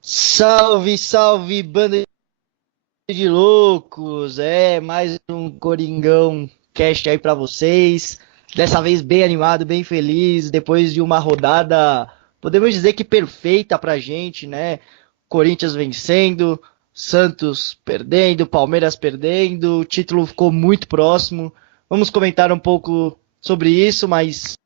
Salve, salve, banda de loucos! Mais um Coringão Cast aí pra vocês. Dessa vez bem animado, bem feliz, depois de uma rodada, podemos dizer que perfeita pra gente, né? Corinthians vencendo, Santos perdendo, Palmeiras perdendo, o título ficou muito próximo. Vamos comentar um pouco sobre isso, mas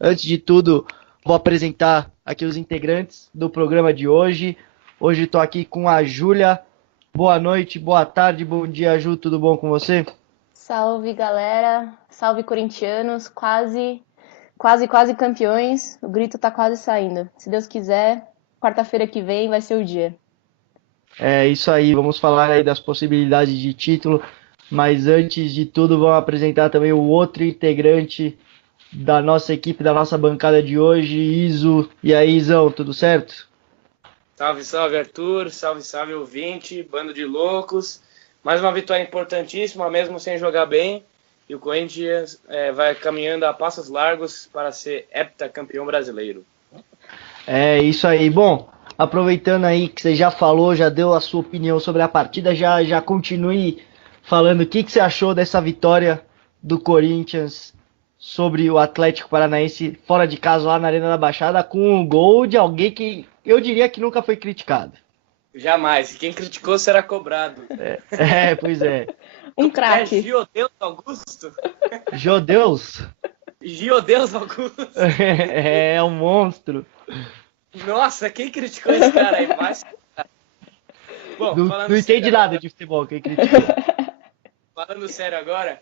antes de tudo, vou apresentar aqui os integrantes do programa de hoje. Hoje estou aqui com a Júlia. Boa noite, boa tarde, bom dia, Ju. Tudo bom com você? Salve, galera. Salve, corintianos. Quase campeões. O grito tá quase saindo. Se Deus quiser, quarta-feira que vem vai ser o dia. É isso aí, vamos falar aí das possibilidades de título, mas antes de tudo, vamos apresentar também o outro integrante da nossa equipe, da nossa bancada de hoje, Iso. E aí, Izão, tudo certo? Salve, salve, Arthur. Salve, salve, ouvinte. Bando de loucos. Mais uma vitória importantíssima, mesmo sem jogar bem. E o Corinthians vai caminhando a passos largos para ser heptacampeão brasileiro. É isso aí. Bom, aproveitando aí que você já falou, já deu a sua opinião sobre a partida, já continue falando o que você achou dessa vitória do Corinthians sobre o Atlético Paranaense fora de casa lá na Arena da Baixada com um gol de alguém que eu diria que nunca foi criticado. Jamais. Quem criticou será cobrado. Pois é. Um craque. Giodeus Augusto? Jodeus? Giodeus Augusto. É um monstro. Nossa, quem criticou esse cara aí? Bom, Não entende nada de futebol, quem criticou. Falando sério agora,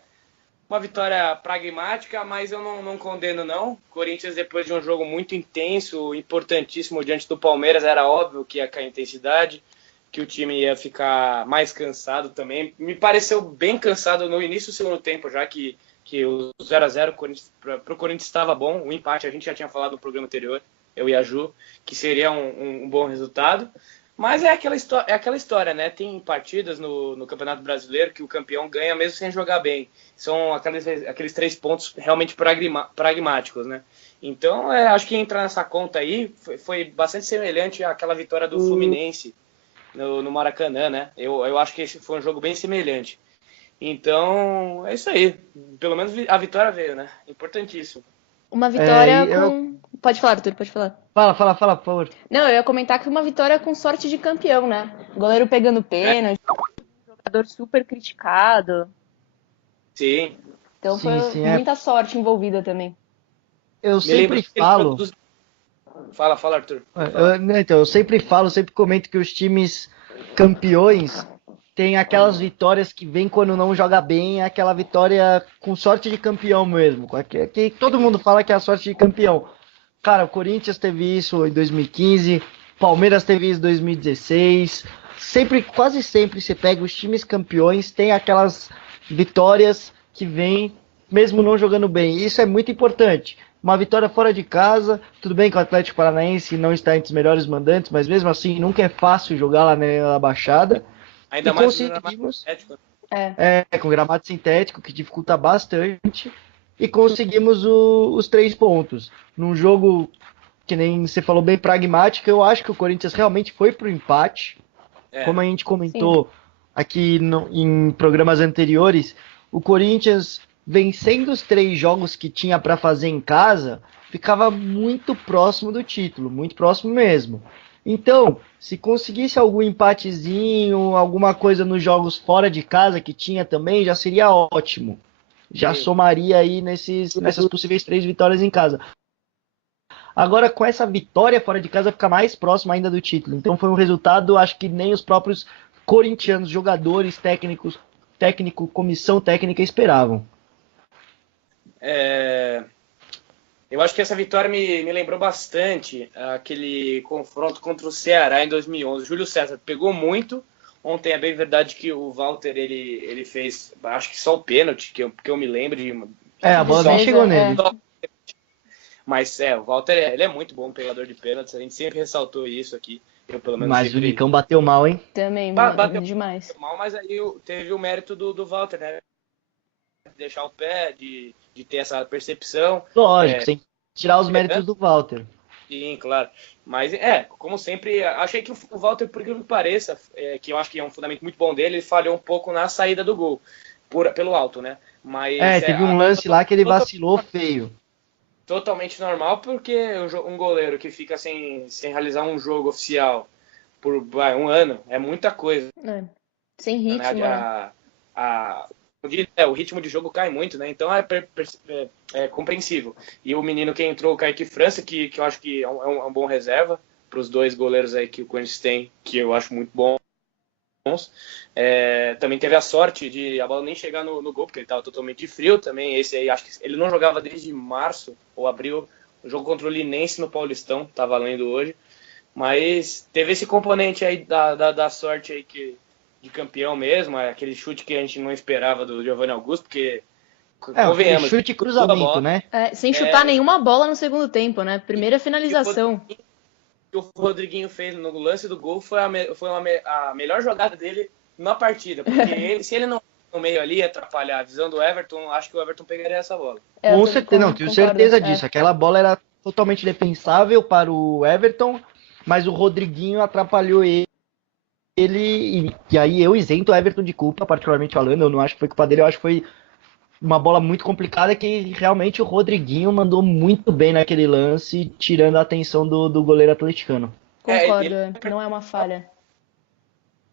uma vitória pragmática, mas eu não condeno não. Corinthians, depois de um jogo muito intenso, importantíssimo diante do Palmeiras, era óbvio que ia cair intensidade, que o time ia ficar mais cansado também. Me pareceu bem cansado no início do segundo tempo, já que o 0x0 para o Corinthians estava bom. O empate a gente já tinha falado no programa anterior, eu e a Ju, que seria um bom resultado. Mas é aquela história, né? Tem partidas no Campeonato Brasileiro que o campeão ganha mesmo sem jogar bem. São aqueles 3 pontos realmente pragmáticos, né? Então, acho que entrar nessa conta aí foi bastante semelhante àquela vitória do Fluminense no Maracanã, né? Eu acho que esse foi um jogo bem semelhante. Então, é isso aí. Pelo menos a vitória veio, né? Importantíssimo. Uma vitória com... Pode falar, Arthur, pode falar. Fala, por favor. Não, eu ia comentar que uma vitória com sorte de campeão, né? O goleiro pegando pênalti, um jogador super criticado. Sim. Então foi muita sorte envolvida também. Eu sempre falo... Fala, Arthur. Então, eu sempre comento que os times campeões têm aquelas vitórias que vem quando não joga bem, aquela vitória com sorte de campeão mesmo. Que todo mundo fala que é a sorte de campeão. Cara, o Corinthians teve isso em 2015, Palmeiras teve isso em 2016. Quase sempre você pega os times campeões, tem aquelas vitórias que vêm mesmo não jogando bem. Isso é muito importante. Uma vitória fora de casa, tudo bem que o Atlético Paranaense não está entre os melhores mandantes, mas mesmo assim nunca é fácil jogar lá na Baixada. Ainda mais com gramado sintético. Com gramado sintético, que dificulta bastante. E conseguimos os 3 pontos. Num jogo que nem você falou, bem pragmático, eu acho que o Corinthians realmente foi pro empate. Como a gente comentou aqui em programas anteriores, o Corinthians, vencendo os 3 jogos que tinha para fazer em casa, ficava muito próximo do título, muito próximo mesmo. Então, se conseguisse algum empatezinho, alguma coisa nos jogos fora de casa que tinha também, já seria ótimo. Já somaria aí nessas possíveis 3 vitórias em casa. Agora, com essa vitória fora de casa, fica mais próximo ainda do título. Então foi um resultado, acho que nem os próprios corintianos, jogadores, técnico, comissão técnica esperavam. Eu acho que essa vitória me lembrou bastante aquele confronto contra o Ceará em 2011. Júlio César pegou muito. Ontem é bem verdade que o Walter ele fez, acho que só o pênalti, que eu me lembro de... A bola nem chegou nele. Mas o Walter ele é muito bom pegador de pênaltis, a gente sempre ressaltou isso aqui. Eu, pelo menos, mas o Nicão bateu mal, hein? Também, bateu demais. demais. Bateu mal, mas aí teve o mérito do Walter, né? deixar o pé, de ter essa percepção. Lógico, sem tirar os méritos do Walter. Sim, claro. Mas, como sempre, achei que o Walter, por que me pareça, que eu acho que é um fundamento muito bom dele, ele falhou um pouco na saída do gol, pelo alto, né? Mas Teve um lance lá que ele vacilou feio. Totalmente normal, porque um goleiro que fica sem realizar um jogo oficial por um ano é muita coisa. Sem ritmo, né? O ritmo de jogo cai muito, né? Então é compreensível. E o menino que entrou, o Kaique França, que eu acho que é um bom reserva para os dois goleiros aí que o Corinthians tem, que eu acho muito bons. Também teve a sorte de a bola nem chegar no gol, porque ele estava totalmente frio também. Esse aí, acho que ele não jogava desde março ou abril. O jogo contra o Linense no Paulistão, tá valendo hoje. Mas teve esse componente aí da sorte aí de campeão mesmo, aquele chute que a gente não esperava do Giovanni Augusto, porque convenhamos. Chute e cruzamento, né? Sem chutar nenhuma bola no segundo tempo, né? Primeira finalização. Que o Rodriguinho fez no lance do gol foi a melhor jogada dele na partida, porque se ele não no meio ali atrapalhar a visão do Everton, acho que o Everton pegaria essa bola. Com certeza, não, tenho certeza disso. Aquela bola era totalmente defensável para o Everton, mas o Rodriguinho atrapalhou ele, e aí eu isento o Everton de culpa, particularmente falando. Eu não acho que foi culpa dele, eu acho que foi uma bola muito complicada que realmente o Rodriguinho mandou muito bem naquele lance, tirando a atenção do goleiro atleticano. Concordo, não é uma falha.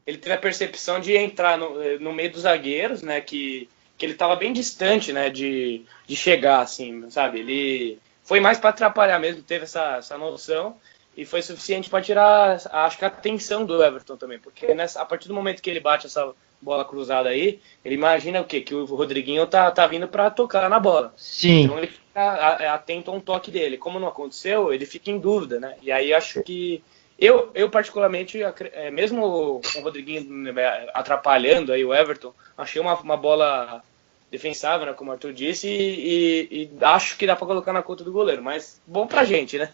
Ele teve a percepção de entrar no meio dos zagueiros, né, que ele estava bem distante, né, de chegar, assim, sabe? Ele foi mais para atrapalhar mesmo, teve essa noção, e foi suficiente para tirar, acho que a atenção do Everton também, porque a partir do momento que ele bate essa bola cruzada aí, ele imagina o quê? Que o Rodriguinho tá vindo para tocar na bola. Sim. Então ele fica atento a um toque dele. Como não aconteceu, ele fica em dúvida, né? E aí acho que eu particularmente, mesmo o Rodriguinho atrapalhando aí o Everton, achei uma bola defensável, né, como o Arthur disse, e acho que dá para colocar na conta do goleiro, mas bom pra gente, né?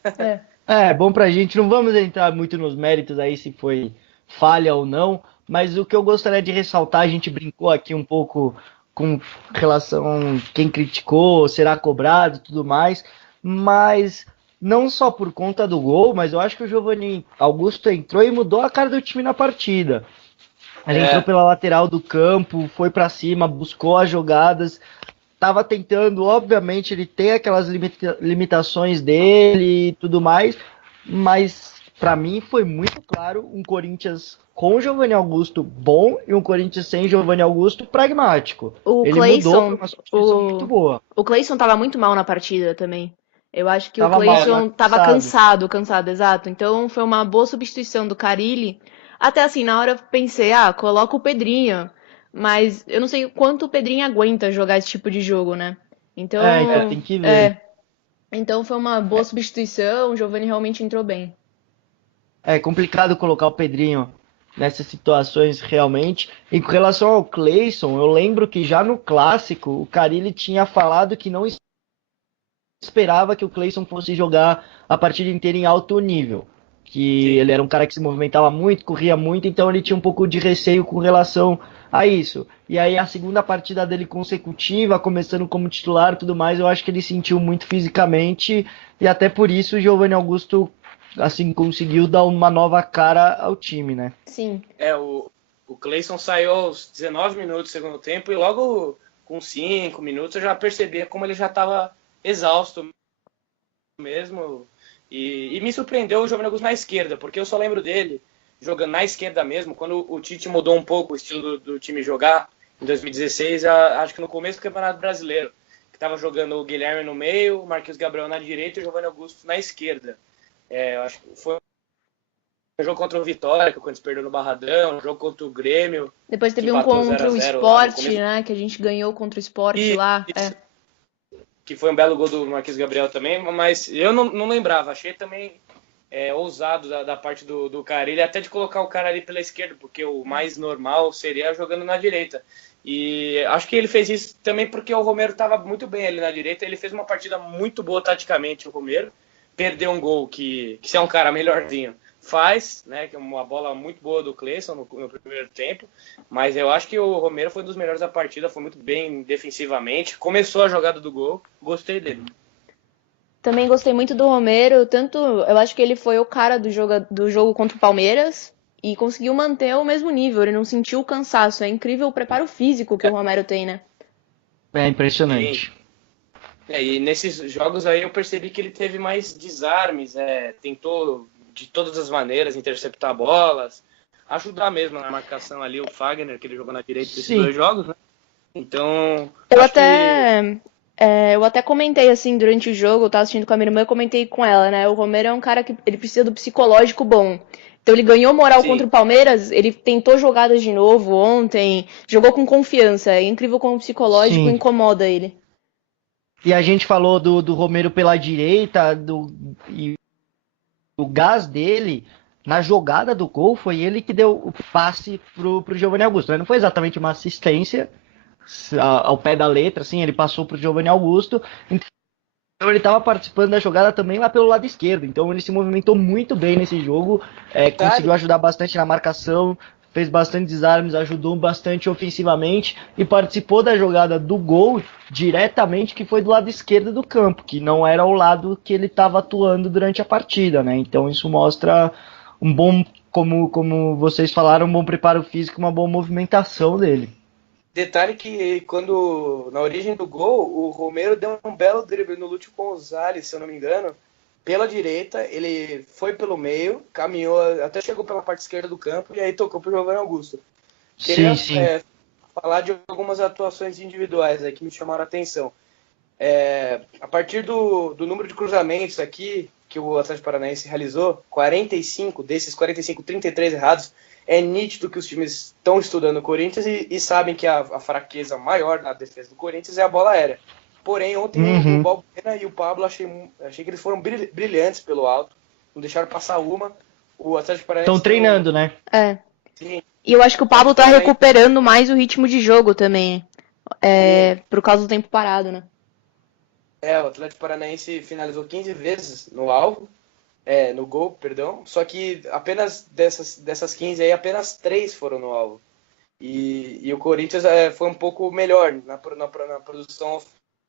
Bom pra gente. Não vamos entrar muito nos méritos aí se foi falha ou não, mas o que eu gostaria de ressaltar, a gente brincou aqui um pouco com relação a quem criticou, será cobrado e tudo mais, mas não só por conta do gol, mas eu acho que o Giovanni Augusto entrou e mudou a cara do time na partida. Ele entrou pela lateral do campo, foi pra cima, buscou as jogadas, tava tentando, obviamente ele tem aquelas limitações dele e tudo mais, mas pra mim foi muito claro um Corinthians com Giovanni Augusto bom e um Corinthians sem Giovanni Augusto pragmático. Ele mudou, foi uma substituição muito boa. O Cleison tava muito mal na partida também. Eu acho que Tava o Cleison mal, tava cansado, exato. Então foi uma boa substituição do Carille. Até assim, na hora eu pensei, coloca o Pedrinho. Mas eu não sei quanto o Pedrinho aguenta jogar esse tipo de jogo, né? Então, tem que ver. Então foi uma boa substituição, o Giovanni realmente entrou bem. É complicado colocar o Pedrinho nessas situações realmente. E com relação ao Cleison, eu lembro que já no Clássico, o Carille tinha falado que não esperava que o Cleison fosse jogar a partida inteira em alto nível. Que ele era um cara que se movimentava muito, corria muito, então ele tinha um pouco de receio com relação a isso. E aí a segunda partida dele consecutiva, começando como titular e tudo mais, eu acho que ele sentiu muito fisicamente, e até por isso o Giovanni Augusto assim conseguiu dar uma nova cara ao time, né? Sim. O Cleison saiu aos 19 minutos do segundo tempo, e logo com 5 minutos eu já percebia como ele já estava exausto mesmo. E me surpreendeu o Giovanni Augusto na esquerda, porque eu só lembro dele jogando na esquerda mesmo, quando o Tite mudou um pouco o estilo do time jogar, em 2016, acho que no começo do Campeonato Brasileiro, que estava jogando o Guilherme no meio, o Marquinhos Gabriel na direita e o Giovanni Augusto na esquerda. Acho que foi um jogo contra o Vitória, que o Corinthians perdeu no Barradão, um jogo contra o Grêmio. Depois teve um contra o Sport, né, que a gente ganhou contra o Sport lá. Que foi um belo gol do Marquinhos Gabriel também, mas eu não lembrava. Achei também ousado da parte do Carille, até de colocar o cara ali pela esquerda, porque o mais normal seria jogando na direita. E acho que ele fez isso também porque o Romero estava muito bem ali na direita. Ele fez uma partida muito boa taticamente, o Romero. Perdeu um gol que se é um cara melhorzinho, faz, né, que é uma bola muito boa do Cleison no primeiro tempo, mas eu acho que o Romero foi um dos melhores da partida, foi muito bem defensivamente, começou a jogada do gol, gostei dele. Também gostei muito do Romero, tanto eu acho que ele foi o cara do jogo contra o Palmeiras e conseguiu manter o mesmo nível, ele não sentiu o cansaço. É incrível o preparo físico que o Romero tem, né? É impressionante. E nesses jogos aí eu percebi que ele teve mais desarmes, tentou de todas as maneiras interceptar bolas, ajudar mesmo na marcação ali o Fagner, que ele jogou na direita desses dois jogos, né? Então, eu até comentei assim durante o jogo, eu tava assistindo com a minha irmã, eu comentei com ela, né? O Romero é um cara que ele precisa do psicológico bom. Então ele ganhou moral contra o Palmeiras, ele tentou jogadas de novo ontem, jogou com confiança. É incrível como o psicológico incomoda ele. E a gente falou do Romero pela direita, e o gás dele na jogada do gol foi ele que deu o passe pro Giovanni Augusto. Não foi exatamente uma assistência ao pé da letra, assim, ele passou pro Giovanni Augusto. Então ele estava participando da jogada também lá pelo lado esquerdo. Então ele se movimentou muito bem nesse jogo, conseguiu ajudar bastante na marcação, fez bastante desarmes, ajudou bastante ofensivamente e participou da jogada do gol diretamente, que foi do lado esquerdo do campo, que não era o lado que ele estava atuando durante a partida, né? Então isso mostra um bom, como vocês falaram, um bom preparo físico, uma boa movimentação dele. Detalhe que quando, na origem do gol, o Romero deu um belo drible no Lúcio Gonzalez, se eu não me engano, pela direita, ele foi pelo meio, caminhou, até chegou pela parte esquerda do campo e aí tocou pro Giovanni Augusto. Queria falar de algumas atuações individuais aí que me chamaram a atenção. A partir do número de cruzamentos aqui que o Atlético Paranaense realizou, 45 desses 45, 33 errados, é nítido que os times estão estudando o Corinthians e sabem que a fraqueza maior na defesa do Corinthians é a bola aérea. Porém, ontem o Balbuena e o Pablo achei que eles foram brilhantes pelo alto, não deixaram passar uma. O Atlético Paranaense estão treinando, né? Sim. E eu acho que o Pablo tá recuperando mais o ritmo de jogo também, por causa do tempo parado, né? O Atlético Paranaense finalizou 15 vezes no alvo, no gol, perdão, só que apenas dessas 15 aí, apenas 3 foram no alvo. E o Corinthians foi um pouco melhor na produção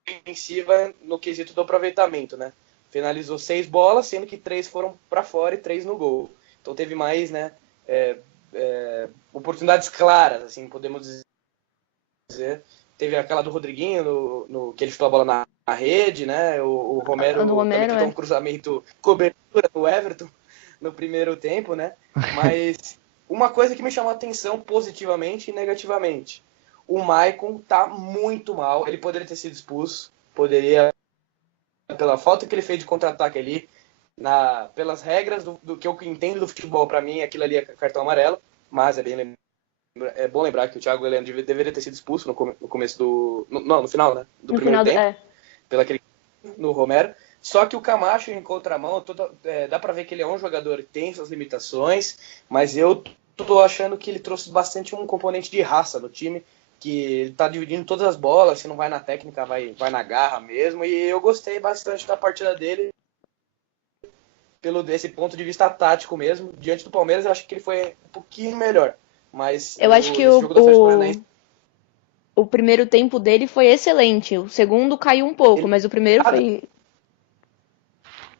ofensiva no quesito do aproveitamento, né? Finalizou 6 bolas, sendo que 3 foram para fora e 3 no gol. Então teve mais, né, oportunidades claras, assim, podemos dizer. Teve aquela do Rodriguinho, que ele chutou a bola na rede, né? O Romero também tentou um cruzamento, cobertura do Everton no primeiro tempo, né? Mas uma coisa que me chamou a atenção positivamente e negativamente. O Maicon tá muito mal, ele poderia ter sido expulso, pela falta que ele fez de contra-ataque ali, pelas regras do que eu entendo do futebol, para mim aquilo ali é cartão amarelo, mas é bom lembrar que o Thiago Heleno deveria ter sido expulso no começo no final, né? Do primeiro tempo. No Romero. Só que o Camacho em contramão, dá pra ver que ele é um jogador que tem suas limitações, mas eu tô achando que ele trouxe bastante um componente de raça no time, que ele tá dividindo todas as bolas, se não vai na técnica, vai na garra mesmo, e eu gostei bastante da partida dele, desse ponto de vista tático mesmo. Diante do Palmeiras, eu acho que ele foi um pouquinho melhor. Mas eu acho que o primeiro tempo dele foi excelente. O segundo caiu um pouco, mas o primeiro foi...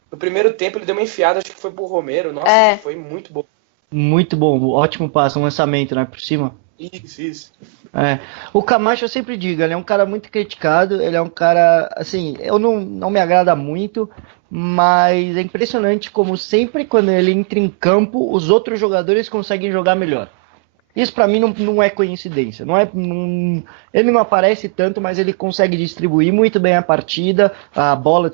No primeiro tempo ele deu uma enfiada, acho que foi pro Romero. Nossa, foi muito bom. Muito bom, ótimo passo, um lançamento, né, por cima. Isso. O Camacho, eu sempre digo, ele é um cara muito criticado, ele é um cara, assim, eu não me agrada muito, mas é impressionante como sempre quando ele entra em campo, os outros jogadores conseguem jogar melhor. Isso pra mim não é coincidência. Ele não aparece tanto, mas ele consegue distribuir muito bem a bola,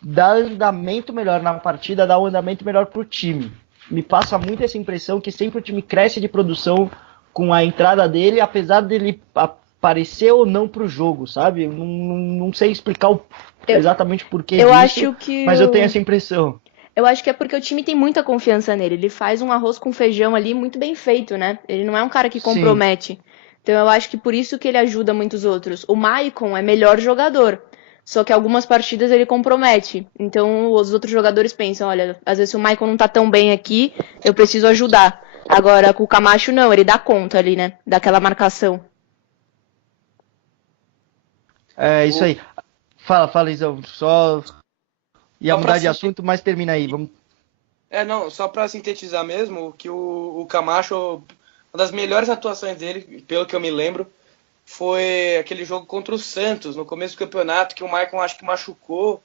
dá andamento melhor na partida, dá um andamento melhor pro time. Me passa muito essa impressão que sempre o time cresce de produção com a entrada dele, apesar dele aparecer ou não pro jogo, sabe? Não sei explicar exatamente por que disso, mas eu tenho essa impressão. Eu acho que é porque o time tem muita confiança nele. Ele faz um arroz com feijão ali muito bem feito, né? Ele não é um cara que compromete. Então eu acho que por isso que ele ajuda muitos outros. O Maicon é melhor jogador. Só que algumas partidas ele compromete. Então os outros jogadores pensam, olha, às vezes se o Michael não tá tão bem aqui, eu preciso ajudar. Agora com o Camacho não, ele dá conta ali, né? Daquela marcação. É isso aí. Fala, Isão. Só ia Só pra mudar de se assunto, mas termina aí. Vamos. Não, só para sintetizar mesmo, que o Camacho, uma das melhores atuações dele, pelo que eu me lembro, foi aquele jogo contra o Santos, no começo do campeonato, que o Maicon acho que machucou,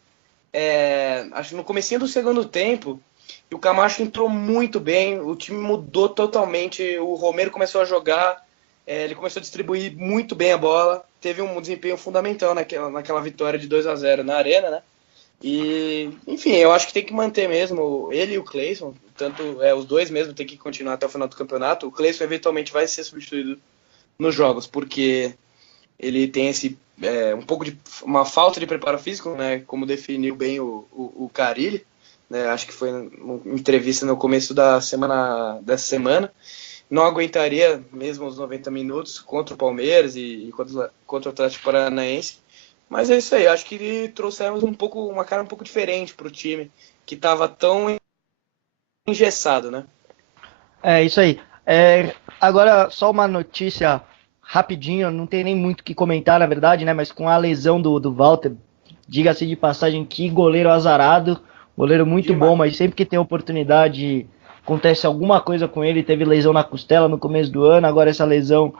acho que no comecinho do segundo tempo, e o Camacho entrou muito bem, o time mudou totalmente, o Romero começou a jogar, ele começou a distribuir muito bem a bola, teve um desempenho fundamental naquela vitória de 2-0 na Arena, né? E, enfim, eu acho que tem que manter mesmo ele e o Cleison, tanto os dois mesmo tem que continuar até o final do campeonato. O Cleison eventualmente vai ser substituído nos jogos, porque ele tem um pouco de uma falta de preparo físico, né? Como definiu bem o Carille, né? Acho que foi uma entrevista no começo dessa semana. Não aguentaria mesmo os 90 minutos contra o Palmeiras e contra o Atlético Paranaense. Mas é isso aí, acho que trouxemos uma cara um pouco diferente para o time, que estava tão engessado, né? É isso aí. Agora, só uma notícia rapidinho, não tem nem muito o que comentar, na verdade, né? Mas com a lesão do Walter, diga-se de passagem, que goleiro azarado, goleiro muito bom, mas sempre que tem oportunidade, acontece alguma coisa com ele. Teve lesão na costela no começo do ano, agora essa lesão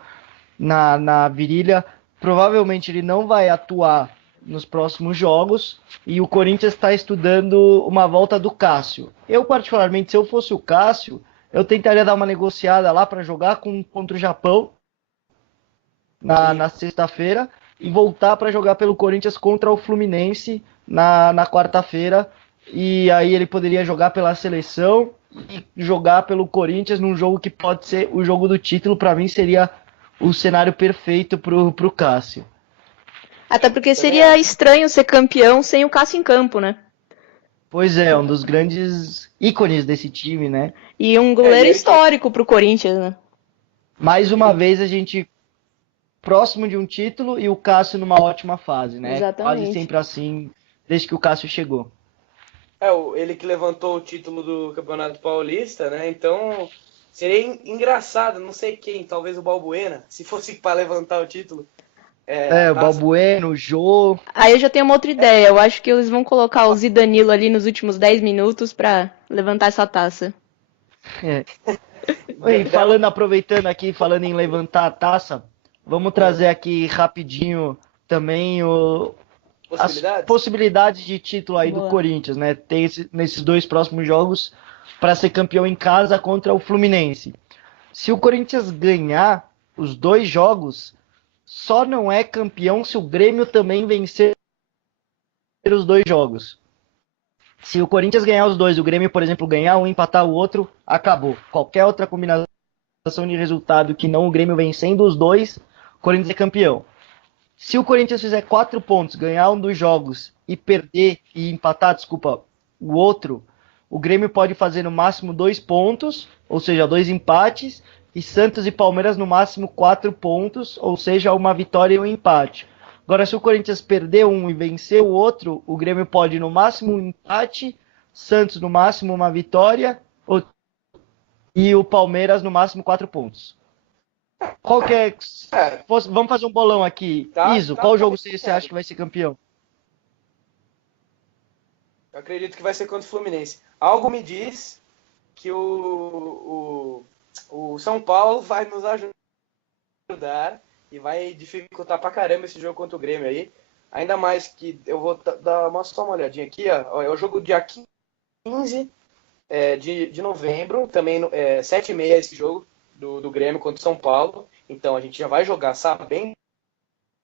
na virilha. Provavelmente ele não vai atuar nos próximos jogos e o Corinthians está estudando uma volta do Cássio. Eu, particularmente, se eu fosse o Cássio, eu tentaria dar uma negociada lá para jogar contra o Japão na sexta-feira e voltar para jogar pelo Corinthians contra o Fluminense na quarta-feira. E aí ele poderia jogar pela seleção e jogar pelo Corinthians num jogo que pode ser o jogo do título. Para mim seria o cenário perfeito pro Cássio. Até porque seria estranho ser campeão sem o Cássio em campo, né? Pois é, um dos grandes ícones desse time, né? E um goleiro histórico pro Corinthians, né? Mais uma vez a gente próximo de um título e o Cássio numa ótima fase, né? Exatamente. Quase sempre assim, desde que o Cássio chegou. Ele que levantou o título do Campeonato Paulista, né? Então seria engraçado, não sei quem, talvez o Balbuena, se fosse para levantar o título. O Balbuena, o Jô. Aí eu já tenho uma outra ideia. Eu acho que eles vão colocar o Zidanilo ali nos últimos 10 minutos pra levantar essa taça. Aproveitando aqui, falando em levantar a taça, vamos trazer aqui rapidinho também as possibilidades de título aí do Corinthians, né? Tem nesses dois próximos jogos para ser campeão em casa contra o Fluminense. Se o Corinthians ganhar os dois jogos, só não é campeão se o Grêmio também vencer os dois jogos. Se o Corinthians ganhar os dois, o Grêmio, por exemplo, ganhar um, empatar o outro, acabou. Qualquer outra combinação de resultado que não o Grêmio vencendo os dois, o Corinthians é campeão. Se o Corinthians fizer 4 pontos, ganhar um dos jogos e perder e empatar, o outro, o Grêmio pode fazer no máximo 2 pontos, ou seja, 2 empates, e Santos e Palmeiras no máximo 4 pontos, ou seja, uma vitória e um empate. Agora, se o Corinthians perder um e vencer o outro, o Grêmio pode no máximo um empate, Santos no máximo uma vitória e o Palmeiras no máximo 4 pontos. Qual que é? Vamos fazer um bolão aqui. Iso, qual jogo você acha que vai ser campeão? Eu acredito que vai ser contra o Fluminense. Algo me diz que o São Paulo vai nos ajudar e vai dificultar pra caramba esse jogo contra o Grêmio aí. Ainda mais que eu vou dar só uma olhadinha aqui, ó. É o jogo dia 15 de novembro, também 7h30 esse jogo do Grêmio contra o São Paulo. Então a gente já vai jogar sabendo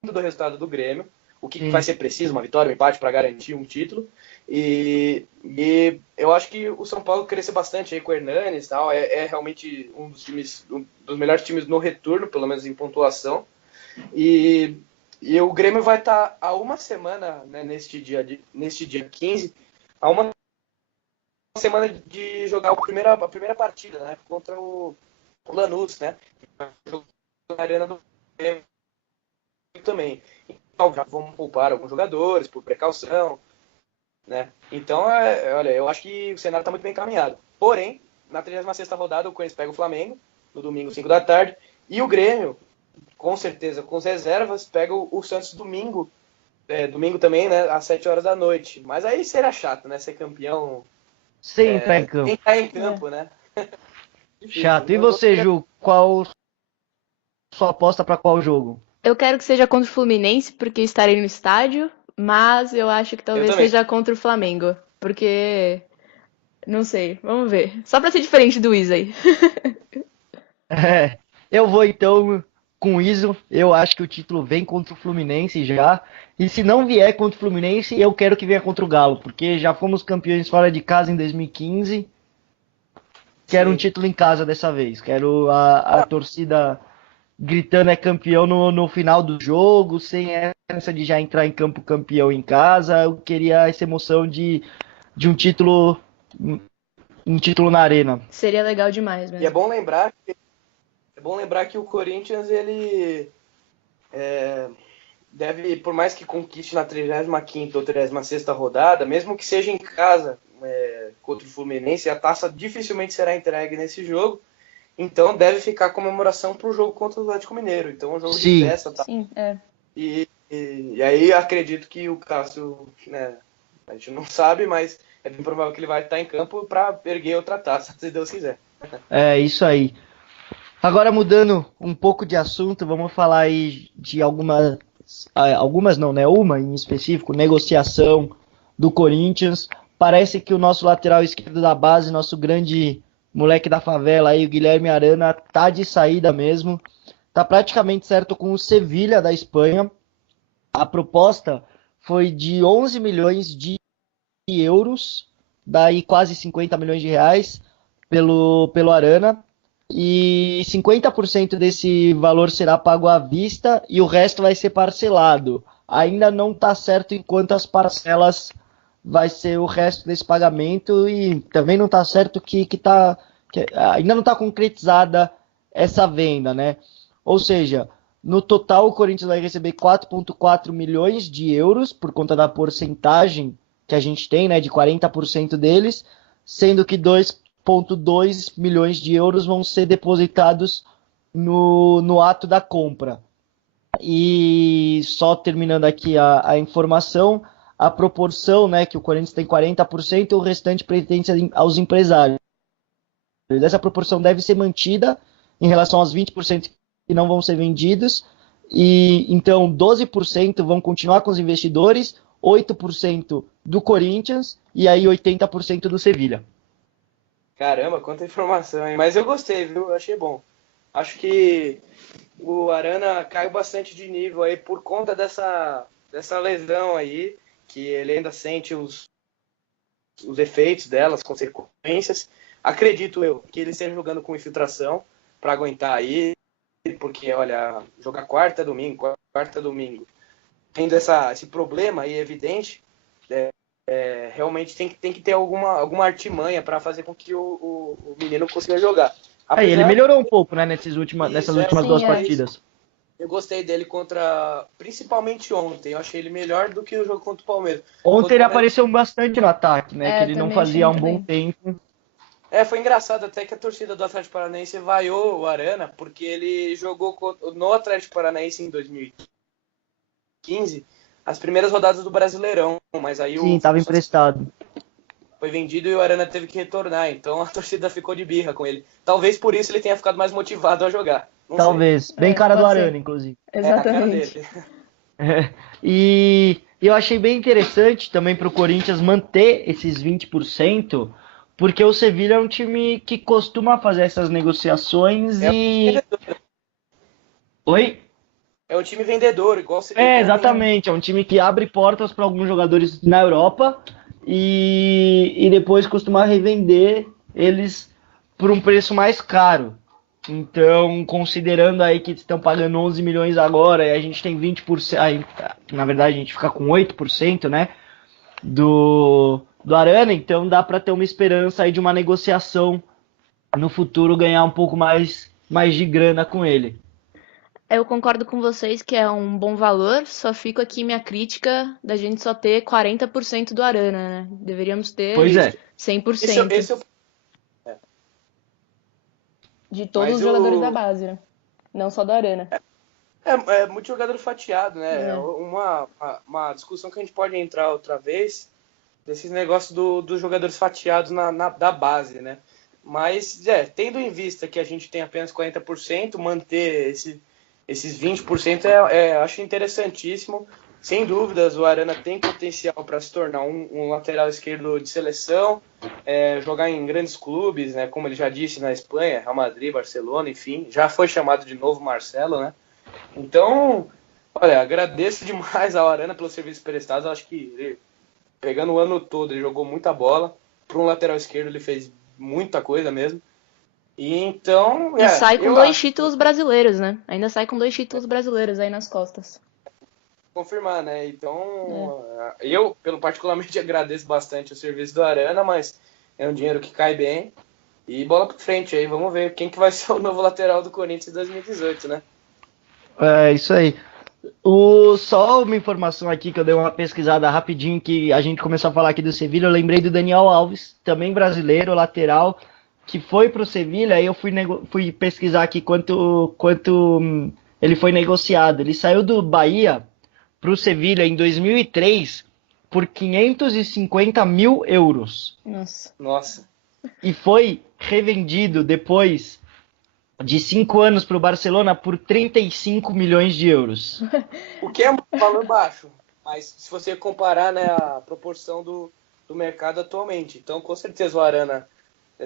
do resultado do Grêmio, o que vai ser preciso, uma vitória, um empate para garantir um título. E eu acho que o São Paulo cresceu bastante aí com o Hernanes e tal. É realmente um dos melhores times no retorno, pelo menos em pontuação. E o Grêmio vai estar há uma semana, né, neste dia 15, há uma semana de jogar a primeira partida, né, contra o Lanús, né, na Arena do Grêmio também. já vamos poupar alguns jogadores por precaução, né? Então, olha, eu acho que o cenário está muito bem encaminhado. Porém, na 36ª rodada, o Corinthians pega o Flamengo, no domingo, 5 da tarde, e o Grêmio, com certeza, com as reservas, pega o Santos domingo, domingo também, né, às 7 horas da noite. Mas aí será chato, né, ser campeão Sem entrar em campo. sem estar em campo, né? Difícil. Chato. E você, Ju, qual sua aposta para qual jogo? Eu quero que seja contra o Fluminense, porque estarei no estádio, mas eu acho que talvez também. seja contra o Flamengo, porque não sei, vamos ver. Só pra ser diferente do Isa aí. Eu vou então com isso. Eu acho que o título vem contra o Fluminense já. E se não vier contra o Fluminense, eu quero que venha contra o Galo, porque já fomos campeões fora de casa em 2015. Quero um título em casa dessa vez. Quero a torcida gritando é campeão no final do jogo, sem essa de já entrar em campo campeão em casa. Eu queria essa emoção de um título na arena. Seria legal demais mesmo. E é bom lembrar que o Corinthians, ele deve, por mais que conquiste na 35ª ou 36ª rodada, mesmo que seja em casa contra o Fluminense, a taça dificilmente será entregue nesse jogo. Então deve ficar a comemoração para o jogo contra o Atlético Mineiro. Então é um jogo de festa. Tá? Sim, E aí acredito que o Cássio, né, a gente não sabe, mas é bem provável que ele vai estar em campo para erguer outra taça, se Deus quiser. É isso aí. Agora mudando um pouco de assunto, vamos falar aí de algumas não, né? Uma em específico, negociação do Corinthians. Parece que o nosso lateral esquerdo da base, nosso grande moleque da favela aí, o Guilherme Arana, tá de saída mesmo. Tá praticamente certo com o Sevilha da Espanha. A proposta foi de 11 milhões de euros, daí quase 50 milhões de reais pelo Arana. E 50% desse valor será pago à vista e o resto vai ser parcelado. Ainda não está certo em quantas parcelas vai ser o resto desse pagamento e também não está certo que ainda não está concretizada essa venda, né? Ou seja, no total o Corinthians vai receber 4,4 milhões de euros por conta da porcentagem que a gente tem, né, de 40% deles, sendo que 2,2 milhões de euros vão ser depositados no ato da compra. E só terminando aqui a informação, a proporção, né, que o Corinthians tem 40%, o restante pertence aos empresários. Essa proporção deve ser mantida em relação aos 20% que não vão ser vendidos. E então 12% vão continuar com os investidores, 8% do Corinthians e aí 80% do Sevilha. Caramba, quanta informação, hein? Mas eu gostei, viu? Eu achei bom. Acho que o Arana caiu bastante de nível aí por conta dessa lesão aí, que ele ainda sente os efeitos dela, as consequências. Acredito eu que ele esteja jogando com infiltração para aguentar aí, porque, olha, jogar quarta, domingo, tendo esse problema aí evidente, realmente tem que ter alguma artimanha para fazer com que o menino consiga jogar. Aí, ele melhorou um pouco, né, nessas últimas duas partidas. Eu gostei dele principalmente ontem. Eu achei ele melhor do que o jogo contra o Palmeiras. Ontem ele apareceu bastante no ataque, né, que ele não fazia há um bom tempo. Foi engraçado até que a torcida do Atlético Paranaense vaiou o Arana, porque ele jogou no Atlético Paranaense em 2015, as primeiras rodadas do Brasileirão, mas aí Sim, estava emprestado. Foi vendido e o Arana teve que retornar, então a torcida ficou de birra com ele. Talvez por isso ele tenha ficado mais motivado a jogar. Talvez. Bem cara do Arana, inclusive. Exatamente. E eu achei bem interessante também para o Corinthians manter esses 20%, porque o Sevilha é um time que costuma fazer essas negociações Oi? É um time vendedor, igual o Sevilha. Exatamente. É um time que abre portas para alguns jogadores na Europa e depois costuma revender eles por um preço mais caro. Então, considerando aí que estão pagando 11 milhões agora e a gente tem 20%, aí, na verdade a gente fica com 8%, né, do Arana, então dá para ter uma esperança aí de uma negociação no futuro ganhar um pouco mais de grana com ele. Eu concordo com vocês que é um bom valor, só fico aqui minha crítica da gente só ter 40% do Arana, né? Deveríamos ter Pois Isso. é. 100% Esse é o... de todos Mas os jogadores da base, né? Não só do Arana. é muito jogador fatiado, né? É É. uma discussão que a gente pode entrar outra vez, desses negócios dos jogadores fatiados da base, né? Mas, tendo em vista que a gente tem apenas 40%, manter esses 20% acho interessantíssimo. Sem dúvidas, o Arana tem potencial para se tornar um lateral esquerdo de seleção, jogar em grandes clubes, né? Como ele já disse, na Espanha, Real Madrid, Barcelona, enfim. Já foi chamado de novo Marcelo, né? Então, olha, agradeço demais ao Arana pelo serviço prestado. Acho que ele, pegando o ano todo, ele jogou muita bola. Para um lateral esquerdo, ele fez muita coisa mesmo. E então, E sai com eu 2 acho, títulos brasileiros, né? Ainda sai com 2 títulos brasileiros aí nas costas. confirmar, né? É. Então, eu, particularmente, agradeço bastante o serviço do Arana, mas é um dinheiro que cai bem. E bola para frente aí, vamos ver quem que vai ser o novo lateral do Corinthians em 2018, né? É isso aí. Só uma informação aqui que eu dei uma pesquisada rapidinho que a gente começou a falar aqui do Sevilha. Eu lembrei do Daniel Alves, também brasileiro, lateral, que foi pro Sevilha. Aí eu fui pesquisar aqui quanto ele foi negociado. Ele saiu do Bahia pro Sevilha em 2003 por 550 mil euros. Nossa. E foi revendido depois de 5 anos para o Barcelona por 35 milhões de euros. O que é um valor baixo, mas se você comparar, né, a proporção do mercado atualmente. Então, com certeza, o Arana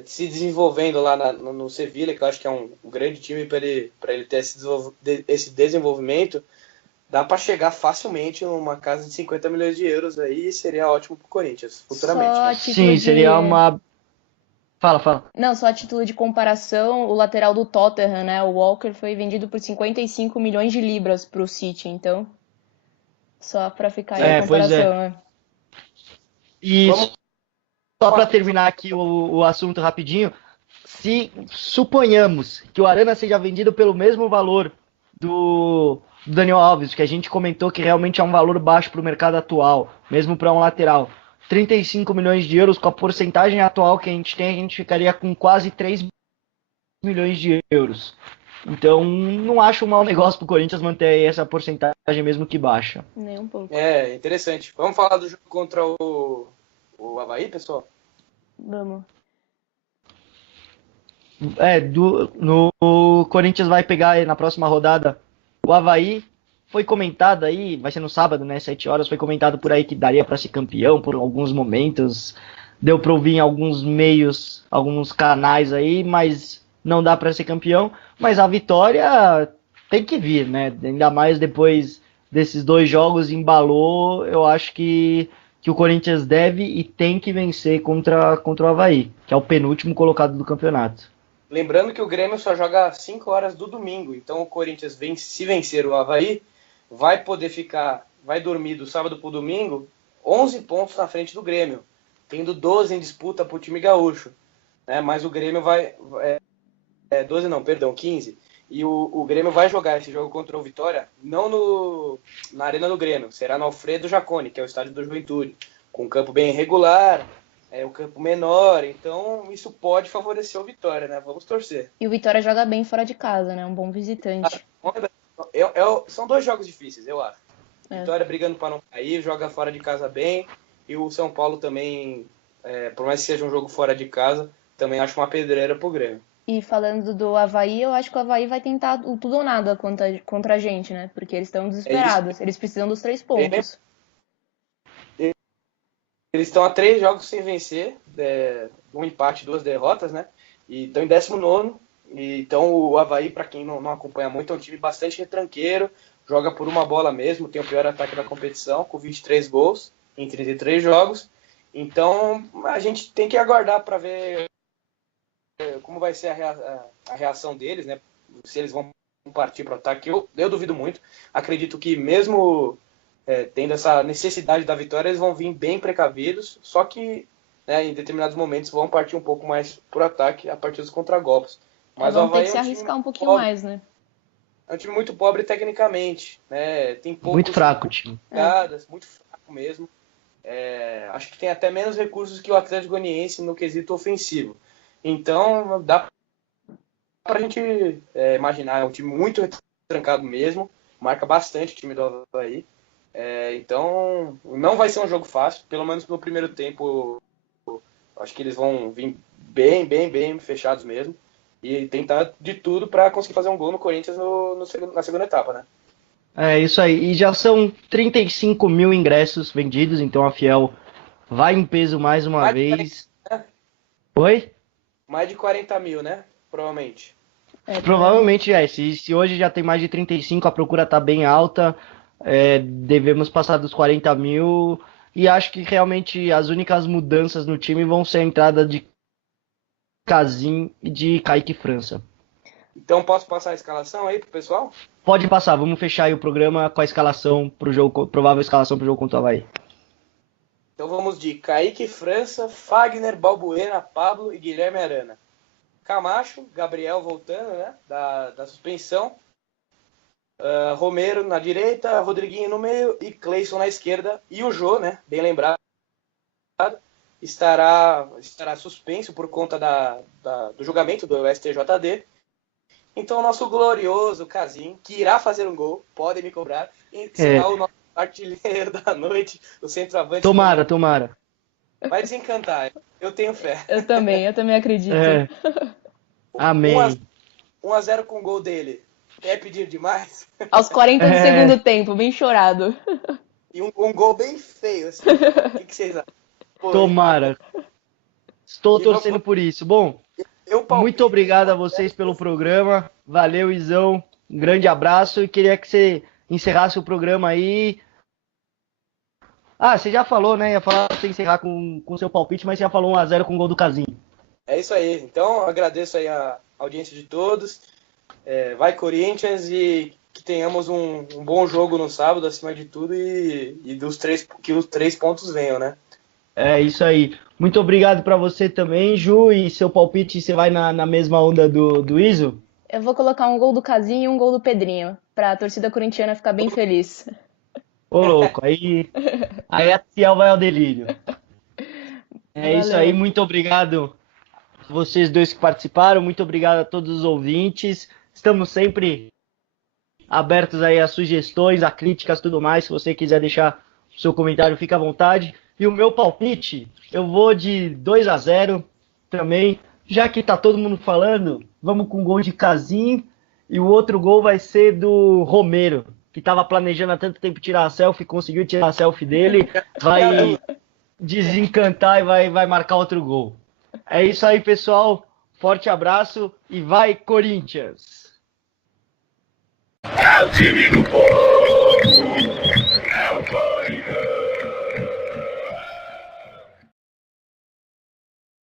se desenvolvendo lá no Sevilha, que eu acho que é um grande time para ele ter esse desenvolvimento, dá para chegar facilmente numa casa de 50 milhões de euros aí e seria ótimo para o Corinthians futuramente, Só né? a título Sim, seria de. uma. Fala, fala. Não, só a título de comparação, o lateral do Tottenham, né? O Walker foi vendido por 55 milhões de libras pro City, então. Só pra ficar aí a É, pois é. comparação, né? E Vamos só para lá. terminar aqui o assunto rapidinho, se suponhamos que o Arana seja vendido pelo mesmo valor do Daniel Alves, que a gente comentou que realmente é um valor baixo para o mercado atual, mesmo para um lateral, 35 milhões de euros, com a porcentagem atual que a gente tem, a gente ficaria com quase 3 milhões de euros. Então, não acho um mau negócio para o Corinthians manter essa porcentagem, mesmo que baixa. Nem um pouco. É, interessante. Vamos falar do jogo contra o Avaí, pessoal? Vamos. No Corinthians vai pegar aí na próxima rodada o Avaí. Foi comentado aí, vai ser no sábado, né, 7 horas, foi comentado por aí que daria para ser campeão por alguns momentos. Deu para ouvir em alguns meios, alguns canais aí, mas não dá para ser campeão. Mas a vitória tem que vir, né? Ainda mais depois desses 2 jogos embalou, eu acho que o Corinthians deve e tem que vencer contra o Avaí, que é o penúltimo colocado do campeonato. Lembrando que o Grêmio só joga às 5 horas do domingo, então o Corinthians, se vencer o Avaí, vai dormir do sábado para o domingo 11 pontos na frente do Grêmio, tendo 12 em disputa para o time gaúcho, né? Mas o Grêmio 12 não, perdão, 15. E o Grêmio vai jogar esse jogo contra o Vitória, não na Arena do Grêmio, será no Alfredo Jaconi, que é o estádio do Juventude, com um campo bem irregular, o campo menor, então isso pode favorecer o Vitória, né? Vamos torcer. E o Vitória joga bem fora de casa, né? Um bom visitante. São 2 jogos difíceis, eu acho. É. Vitória brigando para não cair, joga fora de casa bem, e o São Paulo também, por mais que seja um jogo fora de casa, também acho uma pedreira pro Grêmio. E falando do Avaí, eu acho que o Avaí vai tentar o tudo ou nada contra a gente, né? Porque eles estão desesperados. Eles precisam dos 3 pontos. Eles estão a 3 jogos sem vencer, um empate, 2 derrotas, né? E estão em 19º. Então o Avaí, para quem não acompanha muito, é um time bastante retranqueiro, joga por uma bola mesmo, tem o pior ataque da competição, com 23 gols em 33 jogos. Então a gente tem que aguardar para ver como vai ser a reação deles, né? Se eles vão partir para o ataque. Eu duvido muito. Acredito que mesmo tendo essa necessidade da vitória, eles vão vir bem precavidos, só que, né, em determinados momentos vão partir um pouco mais para o ataque a partir dos contragolpes. Mas vão ter que se arriscar um pouquinho mais, né? é um time muito pobre tecnicamente, né? Tem poucos Muito fraco o time. jogadas, muito fraco mesmo. Acho que tem até menos recursos que o Atlético Goianiense no quesito ofensivo. Então, dá pra gente imaginar, é um time muito trancado mesmo, marca bastante o time do Avaí. Então, não vai ser um jogo fácil, pelo menos no primeiro tempo. Acho que eles vão vir bem fechados mesmo. E tentar de tudo para conseguir fazer um gol no Corinthians na segunda etapa, né? É isso aí. E já são 35 mil ingressos vendidos, então a Fiel vai em peso mais uma vez. 40, né? Oi? Mais de 40 mil, né? Provavelmente. Provavelmente é. Se hoje já tem mais de 35, a procura tá bem alta. Devemos passar dos 40 mil. E acho que realmente as únicas mudanças no time vão ser a entrada de Casim e de Kaique França. Então posso passar a escalação aí pro pessoal? Pode passar, vamos fechar aí o programa com a escalação pro jogo, provável escalação pro jogo contra o Avaí. Então vamos de Kaique França, Fagner, Balbuena, Pablo e Guilherme Arana. Camacho, Gabriel voltando, né? Da suspensão. Romero na direita, Rodriguinho no meio e Cleison na esquerda. E o Jô, né? Bem lembrado, estará suspenso por conta do julgamento do STJD. Então o nosso glorioso Casim, que irá fazer um gol, podem me cobrar, será o nosso artilheiro da noite, o centroavante. Tomara. Vai desencantar, eu tenho fé. Eu também acredito. Amém. 1-0 com o gol dele. Quer pedir demais? Aos 40 do segundo tempo, bem chorado. E um gol bem feio, assim. O que vocês acham? Tomara. Estou torcendo por isso. Bom, muito obrigado a vocês pelo programa. Valeu, Izão. Um grande abraço e queria que você encerrasse o programa aí. Você já falou, né? Ia falar pra você encerrar com o seu palpite, mas você já falou 1-0 com o gol do Casim. É isso aí. Então, agradeço aí a audiência de todos. Vai Corinthians e que tenhamos um bom jogo no sábado, acima de tudo, e que os 3 pontos venham, né? É isso aí. Muito obrigado para você também, Ju. E seu palpite, você vai na mesma onda do Iso? Eu vou colocar um gol do Casim e um gol do Pedrinho, pra torcida corintiana ficar bem feliz. Ô, louco, aí a Fiel vai ao delírio. Valeu. Isso aí, muito obrigado a vocês dois que participaram, muito obrigado a todos os ouvintes. Estamos sempre abertos aí a sugestões, a críticas, tudo mais. Se você quiser deixar o seu comentário, fica à vontade. E o meu palpite, eu vou de 2-0 também. Já que tá todo mundo falando, vamos com o gol de Casim e o outro gol vai ser do Romero, que estava planejando há tanto tempo tirar a selfie, conseguiu tirar a selfie dele, vai desencantar e vai marcar outro gol. É isso aí, pessoal. Forte abraço e vai, Corinthians! É o time do povo!